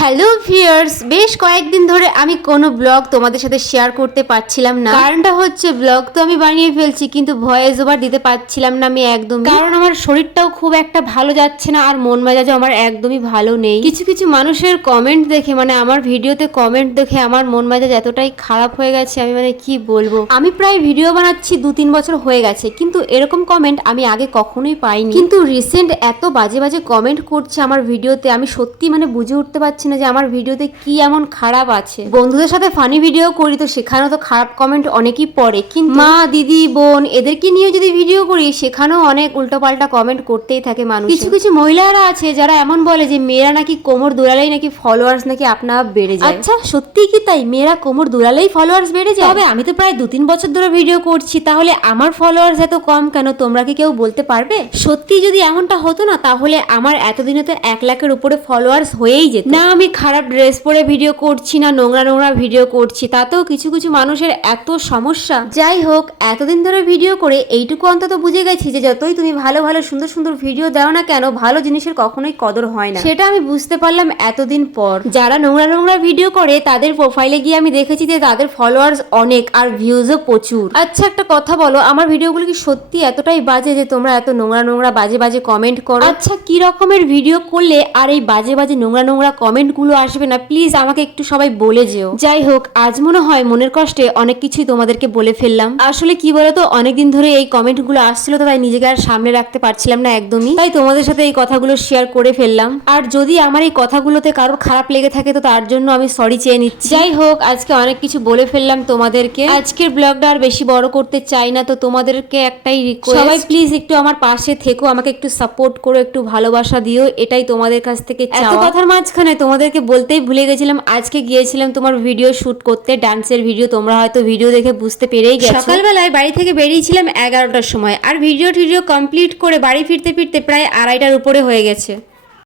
Hello viewers, বেশ কয়েকদিন ধরে আমি কোনো ব্লগ তোমাদের সাথে শেয়ার করতে পারছিলাম না। কারণটা হচ্ছে ব্লগ তো আমি বানিয়ে ফেলছি কিন্তু ভয়েস ওভার দিতে পারছিলাম না আমি একদমই, কারণ আমার শরীরটাও খুব একটা ভালো যাচ্ছে না আর মন মেজাজও আমার একদমই ভালো নেই। কিছু কিছু মানুষের কমেন্ট দেখে, মানে আমার ভিডিওতে কমেন্ট দেখে আমার মন মেজাজ এতটাই খারাপ হয়ে গেছে, আমি মানে কি বলবো। আমি প্রায় ভিডিও বানাচ্ছি 2-3 বছর হয়ে গেছে, কিন্তু এরকম কমেন্ট আমি আগে কখনোই পাইনি। কিন্তু রিসেন্ট এত বাজে বাজে কমেন্ট করছে আমার ভিডিওতে, আমি সত্যি মানে বুঝে উঠতে পারছি না যে আমার ভিডিওতে কি এমন খারাপ আছে। বন্ধুদের সাথে ফানি ভিডিও করি তো সেখানেও তো খারাপ কমেন্ট অনেকই পড়ে, কিন্তু মা দিদি বোন এদেরকে নিয়ে যদি ভিডিও করি সেখানেও অনেক উল্টোপাল্টা কমেন্ট করতেই থাকে মানুষ। কিছু কিছু মহিলারা আছে যারা এমন বলে যে মেয়েরা নাকি কোমর দুলালেই নাকি ফলোয়ার্স নাকি আপনা বেড়ে যায়। আচ্ছা সত্যি কি তাই? মেয়েরা কোমর দুলালেই ফলোয়ার্স বেড়ে যায়? তবে আমি তো প্রায় 2-3 বছর ধরে ভিডিও করছি, তাহলে আমার ফলোয়ার্স এত কম কেন? তোমরা কি কেউ বলতে পারবে? সত্যি যদি এমনটা হতো না তাহলে আমার এতদিনে তো 1 লাখের উপরে ফলোয়ার্স হয়েই যেত। না আমি খারাপ ড্রেস পরে ভিডিও করছি, না নোংরা নোংরা ভিডিও করছি, তাতেও কিছু কিছু মানুষের এত সমস্যা। যাই হোক, এতদিন ধরে ভিডিও করে এইটুকু অন্তত বুঝে গেছি যে যতই তুমি ভালো ভালো সুন্দর সুন্দর ভিডিও দাও না কেন, ভালো জিনিসের কখনোই কদর হয় না। সেটা আমি বুঝতে পারলাম এতদিন পর। যারা নোংরা নোংরা ভিডিও করে তাদের প্রোফাইলে গিয়ে আমি দেখেছি যে তাদের ফলোয়ার্স অনেক আর ভিউজও প্রচুর। আচ্ছা একটা কথা বলো, আমার ভিডিওগুলো কি সত্যি এতটাই বাজে যে তোমরা এত নোংরা নোংরা বাজে বাজে কমেন্ট করো? আচ্ছা কি রকমের ভিডিও করলে আর এই বাজে বাজে নোংরা নোংরা কমেন্ট গুলো আসবে না, প্লিজ আমাকে একটু সবাই বলে যেও। যাই হোক, আজ মনে হয় মনের কষ্টে অনেক কিছুই তোমাদেরকে বলে ফেললাম। আসলে কি বলতো, অনেকদিন ধরে এই কমেন্ট গুলো আসছিল তো তাই নিজেকে আর সামনে রাখতে পারছিলাম না একদমই, তাই তোমাদের সাথে এই কথাগুলো শেয়ার করে ফেললাম। আর যদি আমার এই কথাগুলোতে কারোর খারাপ লেগে থাকে তো তার জন্য আমি সরি চেয়ে নিচ্ছি। যাই হোক, আজকে অনেক কিছু বলে ফেললাম তোমাদেরকে। আজকের ব্লগটা আর বেশি বড় করতে চাই না, তো তোমাদেরকে একটাই রিকোয়েস্ট, সবাই প্লিজ একটু আমার পাশে থেকো, আমাকে একটু সাপোর্ট করো, একটু ভালোবাসা দিও, এটাই তোমাদের কাছ থেকে চাওয়া। এত কথার মাঝখানে তোমাদেরকে বলতেই ভুলে গেছিলাম, আজকে গিয়েছিলাম তোমার ভিডিও শুট করতে, ডান্সের ভিডিও। তোমরা হয়তো ভিডিও দেখে বুঝতে পেরেই গেছো। সকালবেলায় বাড়ি থেকে বেরিয়েছিলাম 11টার সময়, আর ভিডিও কমপ্লিট করে বাড়ি ফিরতে ফিরতে প্রায় 2:30টার উপরে হয়ে গেছে।